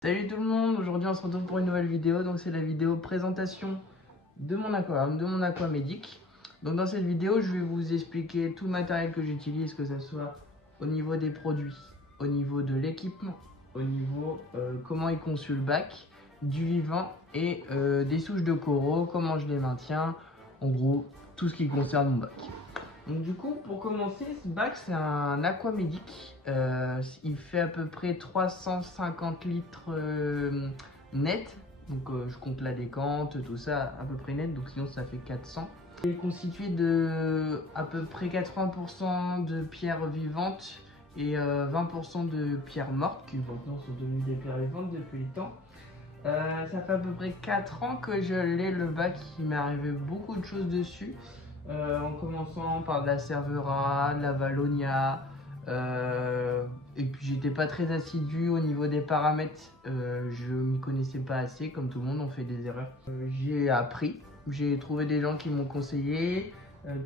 Salut tout le monde, aujourd'hui on se retrouve pour une nouvelle vidéo. Donc c'est la vidéo présentation de mon aquarium, de mon aquamédic. Donc dans cette vidéo je vais vous expliquer tout le matériel que j'utilise, que ce soit au niveau des produits, au niveau de l'équipement, au niveau comment est conçu le bac, du vivant et des souches de coraux, comment je les maintiens, en gros tout ce qui concerne mon bac. Donc du coup, pour commencer, ce bac c'est un aquamédic. Il fait à peu près 350 litres net. Donc je compte la décante, tout ça à peu près net. Donc sinon ça fait 400. Il est constitué de à peu près 80% de pierres vivantes et 20% de pierres mortes qui maintenant sont devenues des pierres vivantes depuis le temps. Ça fait à peu près 4 ans que je l'ai le bac. Il m'est arrivé beaucoup de choses dessus. En commençant par de la Cervera, de la Valonia, et puis j'étais pas très assidu au niveau des paramètres, je m'y connaissais pas assez, comme tout le monde on fait des erreurs. J'ai appris, j'ai trouvé des gens qui m'ont conseillé,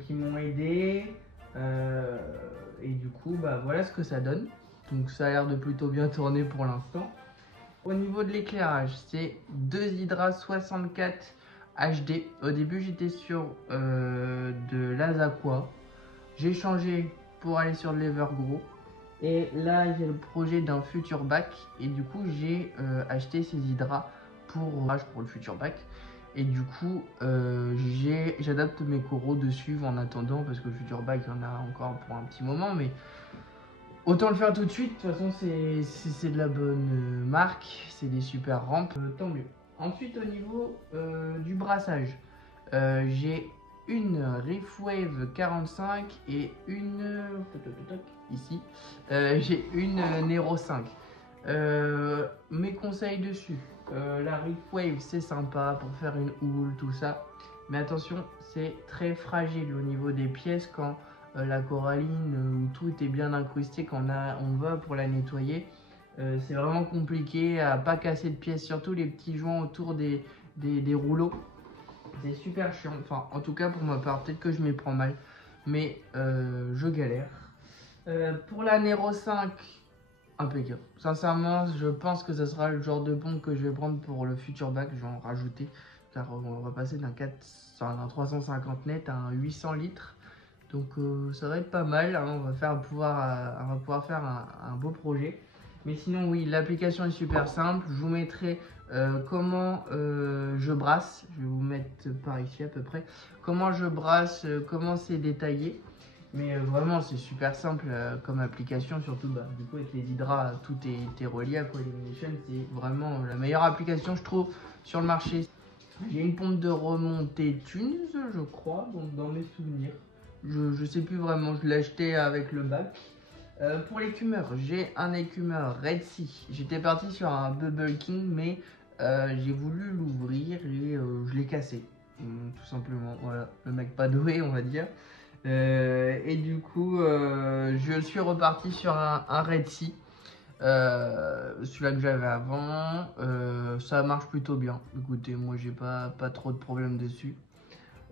qui m'ont aidé, et du coup bah voilà ce que ça donne. Donc ça a l'air de plutôt bien tourner pour l'instant. Au niveau de l'éclairage, c'est 2 Hydra 64 HD. Au début, j'étais sur de l'Azaqua. J'ai changé pour aller sur de l'Evergrow. Et là, j'ai le projet d'un futur bac. Et du coup, j'ai acheté ces hydras pour le futur bac. Et du coup, j'adapte mes coraux dessus en attendant. Parce que le futur bac, il y en a encore pour un petit moment. Mais autant le faire tout de suite, de toute façon c'est de la bonne marque, c'est des super rampes, tant mieux. Ensuite au niveau du brassage, j'ai une Reefwave 45 et une, ici, j'ai une Nero 5. Mes conseils dessus, la Reefwave c'est sympa pour faire une houle, tout ça. Mais attention, c'est très fragile au niveau des pièces quand la coralline où tout est bien incrusté, quand on va pour la nettoyer. C'est vraiment compliqué à pas casser de pièces, surtout les petits joints autour des rouleaux. C'est super chiant, enfin en tout cas pour ma part, peut-être que je m'y prends mal, mais je galère. Pour la Nero 5, impeccable. Sincèrement, je pense que ce sera le genre de pompe que je vais prendre pour le futur bac, je vais en rajouter, car on va passer d'un 350 net à un 800 litres. Donc ça va être pas mal, hein, on va pouvoir faire un beau projet. Mais sinon oui, l'application est super simple. Je vous mettrai comment je brasse. Je vais vous mettre par ici à peu près. Comment je brasse, comment c'est détaillé. Mais vraiment c'est super simple comme application. Surtout bah, du coup avec les hydras, tout est relié à Aquaelimination. C'est vraiment la meilleure application je trouve sur le marché. J'ai une pompe de remontée Tunes je crois, donc dans mes souvenirs. Je sais plus vraiment, je l'ai acheté avec le bac. Pour l'écumeur, j'ai un écumeur Red Sea. J'étais parti sur un Bubble King, mais j'ai voulu l'ouvrir et je l'ai cassé. Tout simplement, voilà, le mec pas doué, on va dire. Et du coup, je suis reparti sur un Red Sea. Celui-là que j'avais avant, ça marche plutôt bien. Écoutez, moi j'ai pas trop de problèmes dessus.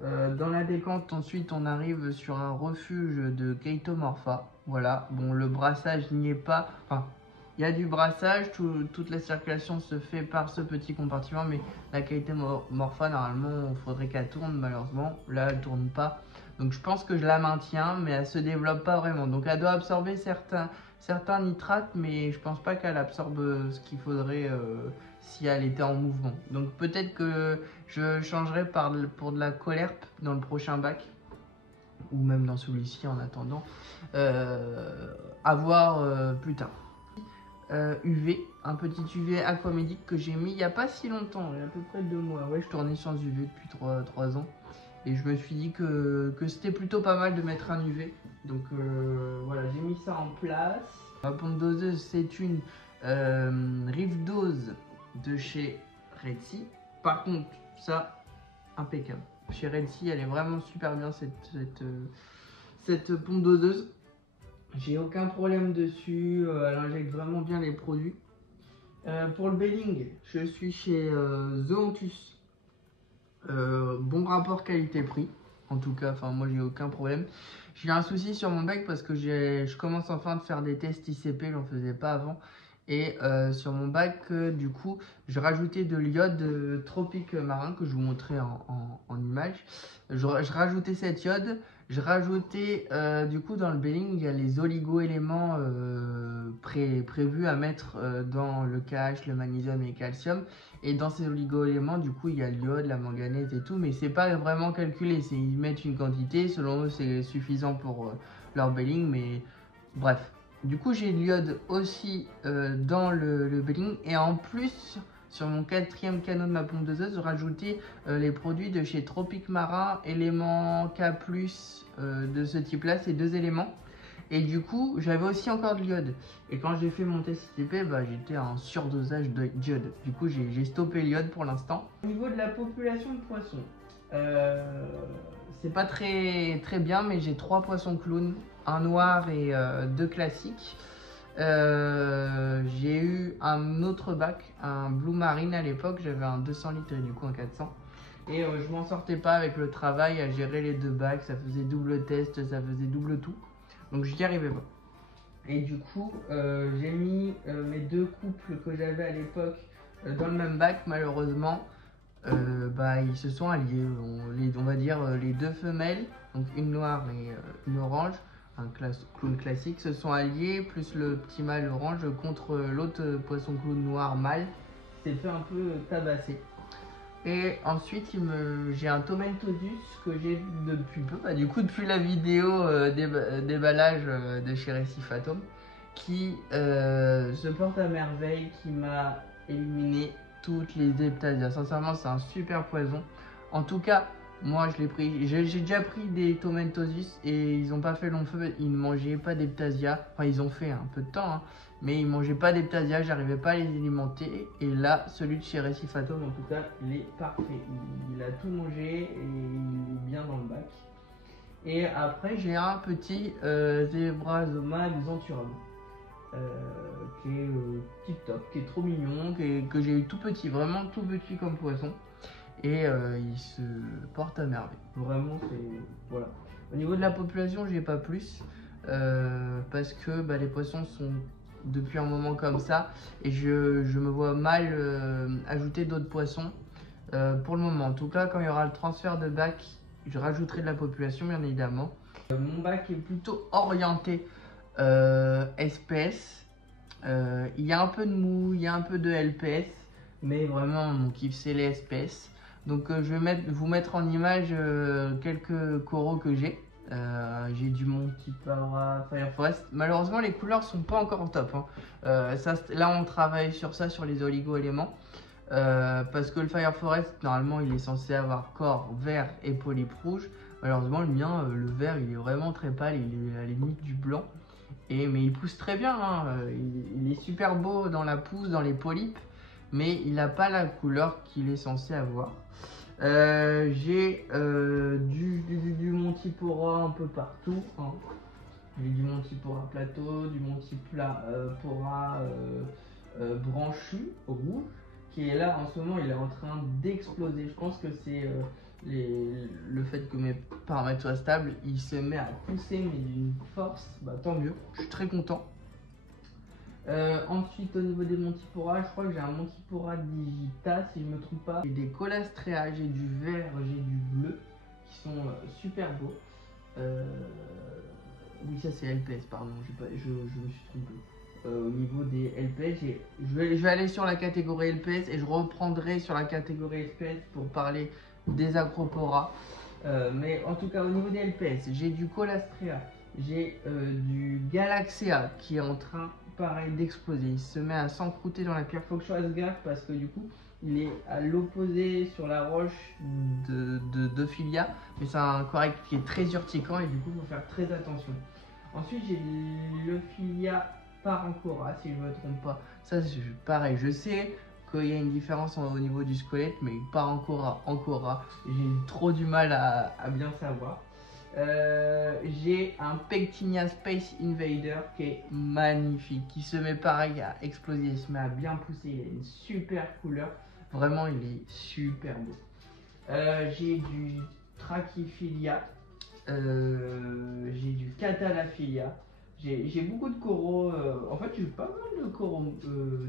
Dans la décante, ensuite, on arrive sur un refuge de Chaetomorpha. Voilà, bon, le brassage n'y est pas. Enfin, il y a du brassage, toute la circulation se fait par ce petit compartiment, mais la Chaetomorpha, normalement, il faudrait qu'elle tourne, malheureusement. Là, elle tourne pas. Donc, je pense que je la maintiens, mais elle se développe pas vraiment. Donc, elle doit absorber certains nitrates, mais je pense pas qu'elle absorbe ce qu'il faudrait si elle était en mouvement. Donc, peut-être que je changerai pour de la colerpe dans le prochain bac, ou même dans celui-ci en attendant. À voir plus tard. UV, un petit UV aquamédic que j'ai mis il n'y a pas si longtemps, il y a à peu près 2 mois. Ouais, je tournais sans UV depuis 3 ans. Et je me suis dit que c'était plutôt pas mal de mettre un UV. Donc voilà, j'ai mis ça en place. Ma pompe doseuse, c'est une Rive Dose de chez Red Sea. Par contre, ça, impeccable. Chez Red Sea, elle est vraiment super bien cette pompe doseuse. J'ai aucun problème dessus, elle injecte vraiment bien les produits. Pour le belling, je suis chez Zoanthus. Bon rapport qualité-prix. En tout cas, enfin moi j'ai aucun problème. J'ai un souci sur mon bec parce que je commence enfin à faire des tests ICP, j'en faisais pas avant. Et sur mon bac, du coup, je rajoutais de l'iode tropique marin que je vous montrais en image. Je rajoutais cette iode. Je rajoutais, du coup, dans le belling, il y a les oligo-éléments prévus à mettre dans le KH, le magnésium et le calcium. Et dans ces oligo-éléments, du coup, il y a l'iode, la manganèse et tout. Mais c'est pas vraiment calculé. Ils mettent une quantité. Selon eux, c'est suffisant pour leur belling. Mais bref. Du coup, j'ai l'iode aussi dans le belling. Et en plus, sur mon 4e canot de ma pompe doseuse, j'ai rajouté les produits de chez Tropic Marin, éléments K+, de ce type-là, ces 2 éléments. Et du coup, j'avais aussi encore de l'iode. Et quand j'ai fait mon test ITP, bah, j'étais en surdosage d'iode. Du coup, j'ai stoppé l'iode pour l'instant. Au niveau de la population de poissons, c'est pas très bien, mais j'ai 3 poissons clowns, un noir et 2 classiques. J'ai eu un autre bac, un Blue Marine à l'époque, j'avais un 200 litres et du coup un 400. Et je m'en sortais pas avec le travail à gérer les 2 bacs, ça faisait double test, ça faisait double tout. Donc j'y arrivais pas. Et du coup, j'ai mis mes 2 couples que j'avais à l'époque dans le même bac, malheureusement. Bah, ils se sont alliés, on va dire les 2 femelles, donc une noire et une orange, un clown classique, se sont alliés, plus le petit mâle orange contre l'autre poisson clown noir mâle, s'est fait un peu tabasser. Et ensuite, j'ai un Tomentodus que j'ai depuis peu, bah, du coup depuis la vidéo déballage de chez Récif Atome, qui se porte à merveille, qui m'a éliminé toutes les Diptasias. Sincèrement, c'est un super poison. En tout cas, moi je l'ai pris, j'ai déjà pris des Tomentodus et ils n'ont pas fait long feu, ils ne mangeaient pas d'Eptasia. Enfin, ils ont fait un peu de temps, hein, mais ils ne mangeaient pas d'Eptasia, j'arrivais pas à les alimenter. Et là, celui de chez Récif Atome, en tout cas, il est parfait. Il a tout mangé et il est bien dans le bac. Et après, j'ai un petit Zebrasoma xanthurum. Qui est tip top, qui est trop mignon, que j'ai eu tout petit, vraiment tout petit comme poisson. Et il se porte à merveille. Vraiment, c'est. Voilà. Au niveau de la population, j'ai pas plus. Parce que bah, les poissons sont depuis un moment comme ça. Et je me vois mal ajouter d'autres poissons. Pour le moment. En tout cas, quand il y aura le transfert de bac, je rajouterai de la population, bien évidemment. Mon bac est plutôt orienté SPS. Il y a un peu de mou, il y a un peu de LPS, mais vraiment mon kiff c'est les SPS. Donc je vais vous mettre en image quelques coraux que j'ai. J'ai du Monty Para Fire Forest. Malheureusement les couleurs sont pas encore top, hein. Là on travaille sur ça, sur les oligo-éléments. Parce que le Fire Forest, normalement, il est censé avoir corps vert et polype rouge. Malheureusement, le mien, le vert, il est vraiment très pâle, il est à la limite du blanc. Mais il pousse très bien, hein. Il est super beau dans la pousse, dans les polypes, mais il n'a pas la couleur qu'il est censé avoir. J'ai du Montipora un peu partout, hein. J'ai du Montipora plateau, du Montipora branchu rouge, qui est là en ce moment, il est en train d'exploser. Je pense que c'est le fait que mes paramètres soient stables, il se met à pousser mais d'une force, bah tant mieux, je suis très content. Ensuite au niveau des Montipora, je crois que j'ai un Montipora digita si je me trompe pas. J'ai des Colastrea, j'ai du vert, j'ai du bleu qui sont super beaux. Oui, ça c'est LPS, pardon, je me suis trompé. Au niveau des LPS, je vais aller sur la catégorie LPS et je reprendrai sur la catégorie SPS pour parler des Acropora. Mais en tout cas, au niveau des LPS, j'ai du Colastrea, j'ai du Galaxea qui est en train, pareil, d'exploser. Il se met à s'encrouter dans la pierre. Faut que je fasse gaffe parce que du coup, il est à l'opposé sur la roche de Philia, mais c'est un corail qui est très urticant et du coup, il faut faire très attention. Ensuite, j'ai le Philia Parancora, si je ne me trompe pas. Ça, c'est pareil, je sais qu'il y a une différence au niveau du squelette, mais Parancora, j'ai trop du mal à bien savoir. J'ai un Pectinia Space Invader qui est magnifique, qui se met pareil à exploser, il se met à bien pousser, il a une super couleur, vraiment il est super beau. J'ai du Trachyphilia, j'ai du Catalaphilia, J'ai beaucoup de coraux, en fait j'ai eu pas mal de coraux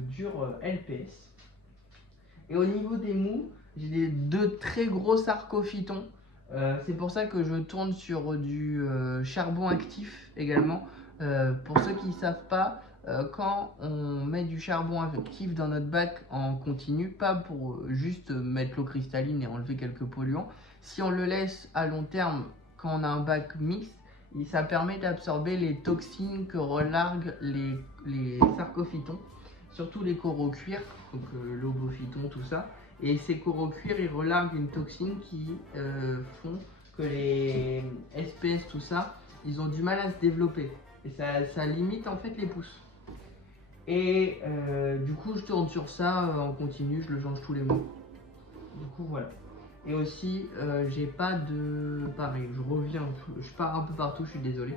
durs LPS. Et au niveau des mous, j'ai deux très gros sarcophytons. C'est pour ça que je tourne sur du charbon actif également. Pour ceux qui ne savent pas, quand on met du charbon actif dans notre bac en continu, pas pour juste mettre l'eau cristalline et enlever quelques polluants, si on le laisse à long terme quand on a un bac mixte, ça permet d'absorber les toxines que relarguent les sarcophytons, surtout les coraux cuir, donc l'obophyton, tout ça. Et ces coraux cuir, ils relarguent une toxine qui font que les SPS, tout ça, ils ont du mal à se développer. Et ça limite en fait les pousses. Et du coup, je tourne sur ça en continu, je le change tous les mois. Du coup, voilà. Et aussi, j'ai pas de... Pareil, je pars un peu partout, je suis désolé.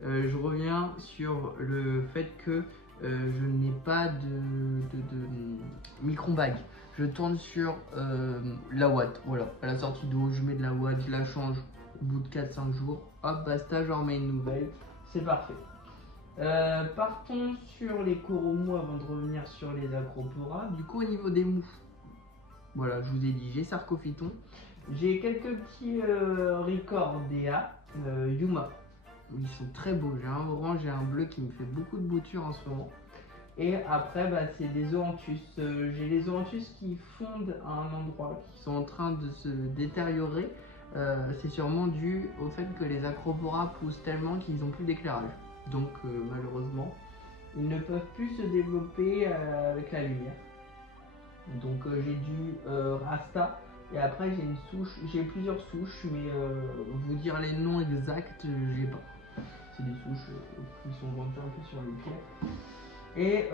Je reviens sur le fait que je n'ai pas de micro-bague. Je tourne sur la ouate, voilà. À la sortie d'eau, je mets de la ouate, je la change au bout de 4-5 jours. Hop, basta, j'en remets une nouvelle. C'est parfait. Partons sur les coraux mous avant de revenir sur les acroporas. Du coup, au niveau des mous, voilà, je vous ai dit, j'ai sarcophyton. J'ai quelques petits Ricordea Yuma. Ils sont très beaux. J'ai un orange et un bleu qui me fait beaucoup de boutures en ce moment. Et après, bah, c'est des zoanthus. J'ai les zoanthus qui fondent à un endroit, qui sont en train de se détériorer. C'est sûrement dû au fait que les acroporas poussent tellement qu'ils n'ont plus d'éclairage. Donc malheureusement, ils ne peuvent plus se développer avec la lumière. Donc j'ai du Rasta. Et après j'ai plusieurs souches, mais vous dire les noms exacts, j'ai pas. C'est des souches qui sont vendues un peu sur le pied. Et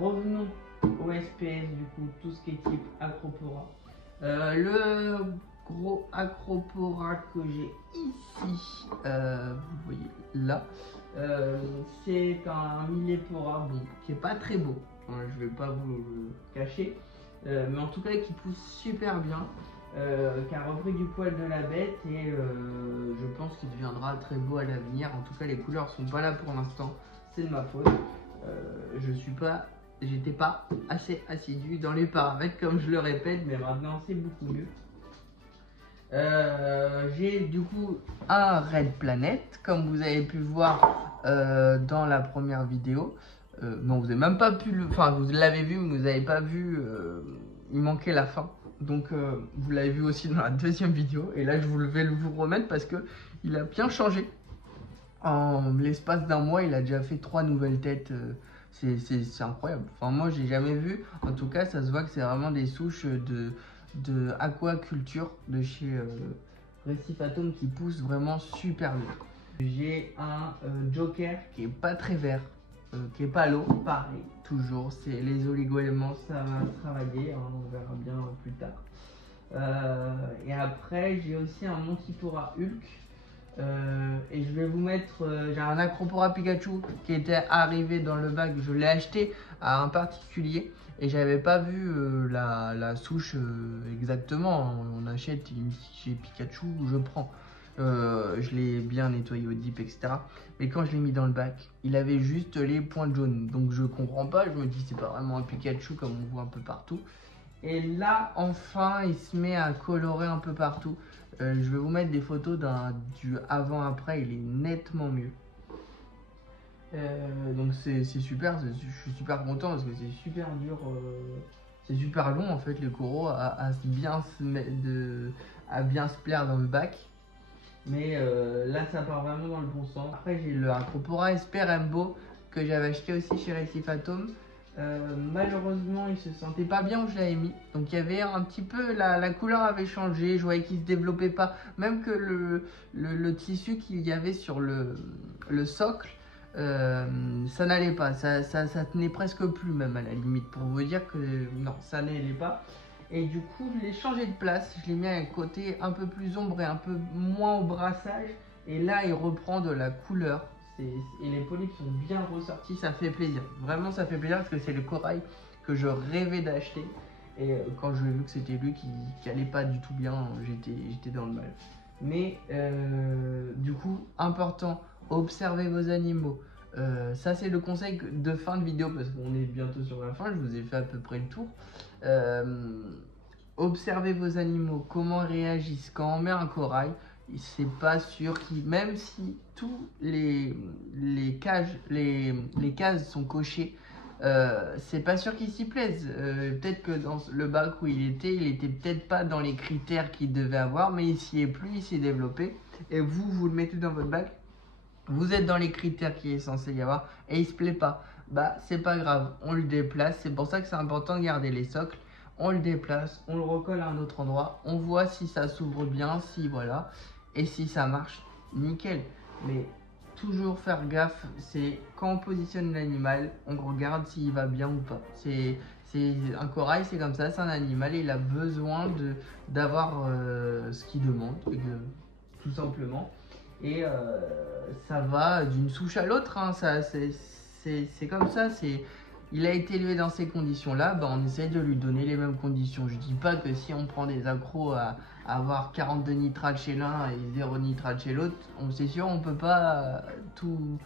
revenons au SPS, du coup, tout ce qui est type acropora. Le gros acropora que j'ai ici, vous voyez là, c'est un millépora, bon, qui est pas très beau, hein, je vais pas vous le cacher, mais en tout cas qui pousse super bien, qui a repris du poil de la bête et je pense qu'il deviendra très beau à l'avenir. En tout cas, les couleurs sont pas là pour l'instant, c'est de ma faute. J'étais pas assez assidu dans les paramètres comme je le répète, mais maintenant c'est beaucoup mieux. J'ai du coup un Red Planet, comme vous avez pu voir dans la première vidéo. Non, vous n'avez même pas pu le... Enfin, vous l'avez vu, mais vous n'avez pas vu, il manquait la fin. Donc, vous l'avez vu aussi dans la deuxième vidéo. Et là, je vais vous remettre parce que il a bien changé. En l'espace d'un mois, il a déjà fait 3 nouvelles têtes. C'est incroyable. Enfin, moi, j'ai jamais vu. En tout cas, ça se voit que c'est vraiment des souches de aquaculture de chez Récifatome qui poussent vraiment super bien. J'ai un Joker qui est pas très vert, qui est pas l'eau. Pareil, toujours. C'est les oligo-éléments, ça va se travailler. Hein, on verra bien plus tard. Et après, j'ai aussi un Montipora Hulk. Et je vais vous mettre, j'ai un Acropora Pikachu qui était arrivé dans le bac, je l'ai acheté à un particulier et j'avais pas vu la souche exactement. On achète chez Pikachu, je prends. Je l'ai bien nettoyé au dip, etc. Mais quand je l'ai mis dans le bac, il avait juste les pointes jaunes. Donc je comprends pas, je me dis c'est pas vraiment un Pikachu comme on voit un peu partout. Et là, enfin, il se met à colorer un peu partout. Je vais vous mettre des photos du avant-après, il est nettement mieux. Donc c'est super, je suis super content parce que c'est super dur, c'est super long en fait les coraux à bien se plaire dans le bac. Mais là ça part vraiment dans le bon sens. Après j'ai le Acropora Esper Rainbow que j'avais acheté aussi chez Récifatome. Malheureusement il se sentait pas bien où je l'avais mis, donc il y avait un petit peu la couleur avait changé, je voyais qu'il se développait pas, même que le tissu qu'il y avait sur le socle, ça n'allait pas, ça tenait presque plus même à la limite, pour vous dire que non, ça n'allait pas. Et du coup je l'ai changé de place, je l'ai mis à un côté un peu plus ombre et un peu moins au brassage, et là il reprend de la couleur. Et les polypes sont bien ressortis, ça fait plaisir. Vraiment, ça fait plaisir parce que c'est le corail que je rêvais d'acheter. Et quand je l'ai vu que c'était lui qui allait pas du tout bien, j'étais dans le mal. Mais du coup, important, observez vos animaux. Ça c'est le conseil de fin de vidéo parce qu'on est bientôt sur la fin, je vous ai fait à peu près le tour. Observez vos animaux, comment ils réagissent. Quand on met un corail, c'est pas sûr qu'ils, même si tous les cases sont cochées, c'est pas sûr qu'ils s'y plaisent. Peut-être que dans le bac où il était peut-être pas dans les critères qu'il devait avoir, mais il s'y est plus, il s'est développé. Et vous le mettez dans votre bac, vous êtes dans les critères qu'il est censé y avoir, et il se plaît pas. Bah, c'est pas grave, on le déplace. C'est pour ça que c'est important de garder les socles. On le déplace, on le recolle à un autre endroit, on voit si ça s'ouvre bien, si voilà, et si ça marche, nickel. Mais toujours faire gaffe, c'est quand on positionne l'animal, on regarde s'il va bien ou pas. C'est un corail, c'est comme ça, c'est un animal, il a besoin d'avoir ce qu'il demande, tout simplement. Et ça va d'une souche à l'autre, hein, c'est comme ça, il a été élevé dans ces conditions-là, bah on essaie de lui donner les mêmes conditions. Je dis pas que si on prend des accros à avoir 42 nitrates chez l'un et 0 nitrate chez l'autre, c'est sûr on peut pas tout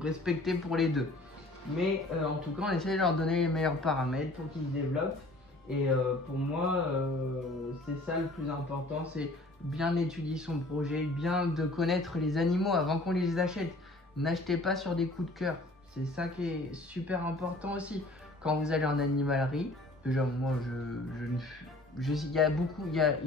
respecter pour les deux. Mais en tout cas on essaie de leur donner les meilleurs paramètres pour qu'ils se développent. Et pour moi c'est ça le plus important, c'est bien étudier son projet, bien de connaître les animaux avant qu'on les achète. N'achetez pas sur des coups de cœur. C'est ça qui est super important aussi. Quand vous allez en animalerie, déjà moi il y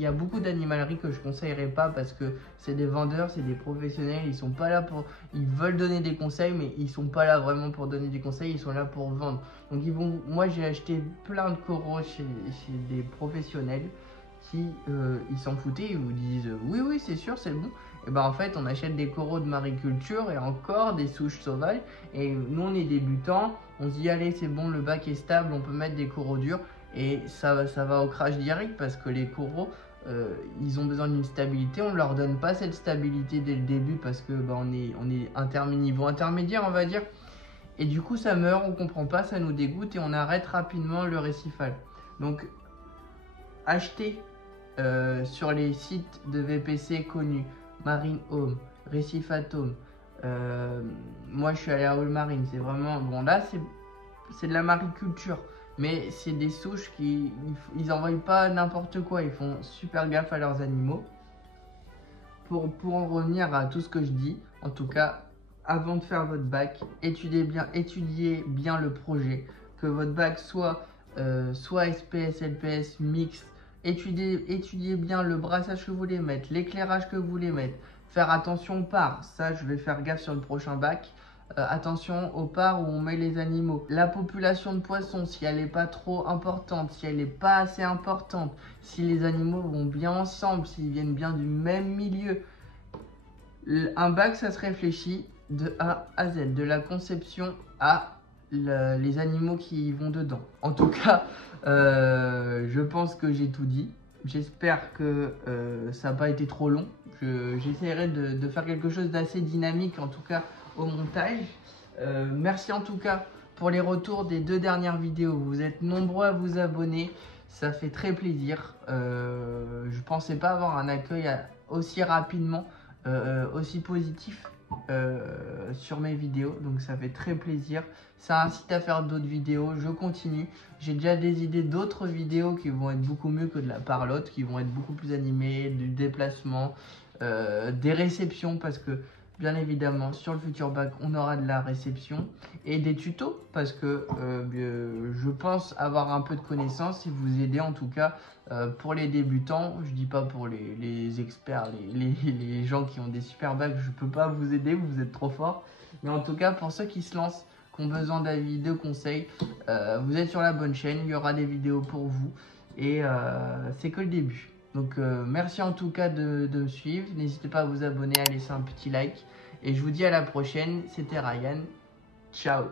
a beaucoup d'animaleries que je conseillerais pas parce que c'est des vendeurs, c'est des professionnels, ils sont pas là ils veulent donner des conseils mais ils sont pas là vraiment pour donner des conseils, ils sont là pour vendre. Donc moi j'ai acheté plein de coraux chez des professionnels qui ils s'en foutaient, ils vous disent oui c'est sûr c'est bon. Et ben en fait on achète des coraux de mariculture et encore des souches sauvages et nous on est débutants, on se dit allez c'est bon, le bac est stable, on peut mettre des coraux durs et ça va au crash direct parce que les coraux ils ont besoin d'une stabilité, on leur donne pas cette stabilité dès le début parce que on est niveau intermédiaire on va dire, et du coup ça meurt, on comprend pas, ça nous dégoûte et on arrête rapidement le récifal. Donc achetez sur les sites de VPC connus, Marine Home, Récifatome. Moi je suis allé à All Marine, c'est vraiment bon, là c'est de la mariculture, mais c'est des souches qui ils envoient pas n'importe quoi, ils font super gaffe à leurs animaux. Pour en revenir à tout ce que je dis, en tout cas avant de faire votre bac, étudiez bien le projet, que votre bac soit SPS, LPS, mixte. Étudiez bien le brassage que vous voulez mettre, l'éclairage que vous voulez mettre. Faire attention aux parts, ça je vais faire gaffe sur le prochain bac. Attention aux parts où on met les animaux. La population de poissons, si elle n'est pas trop importante, si elle n'est pas assez importante, si les animaux vont bien ensemble, s'ils viennent bien du même milieu. Un bac, ça se réfléchit de A à Z, de la conception à les animaux qui vont dedans. En tout cas, je pense que j'ai tout dit. J'espère que ça n'a pas été trop long. J'essaierai de faire quelque chose d'assez dynamique, en tout cas au montage. Merci en tout cas pour les retours des 2 dernières vidéos. Vous êtes nombreux à vous abonner. Ça fait très plaisir. Je pensais pas avoir un accueil aussi rapidement, aussi positif sur mes vidéos, donc ça fait très plaisir. Ça incite à faire d'autres vidéos, je continue. J'ai déjà des idées d'autres vidéos qui vont être beaucoup mieux que de la parlotte, qui vont être beaucoup plus animées, du déplacement, des réceptions, parce que bien évidemment sur le futur bac on aura de la réception, et des tutos parce que je pense avoir un peu de connaissances et vous aider en tout cas pour les débutants. Je dis pas pour les experts, les gens qui ont des super bacs, je peux pas vous aider, vous êtes trop forts, mais en tout cas pour ceux qui se lancent, qui ont besoin d'avis, de conseils, vous êtes sur la bonne chaîne, il y aura des vidéos pour vous et c'est que le début. Donc merci en tout cas de me suivre, n'hésitez pas à vous abonner, à laisser un petit like et je vous dis à la prochaine. C'était Ryan, ciao.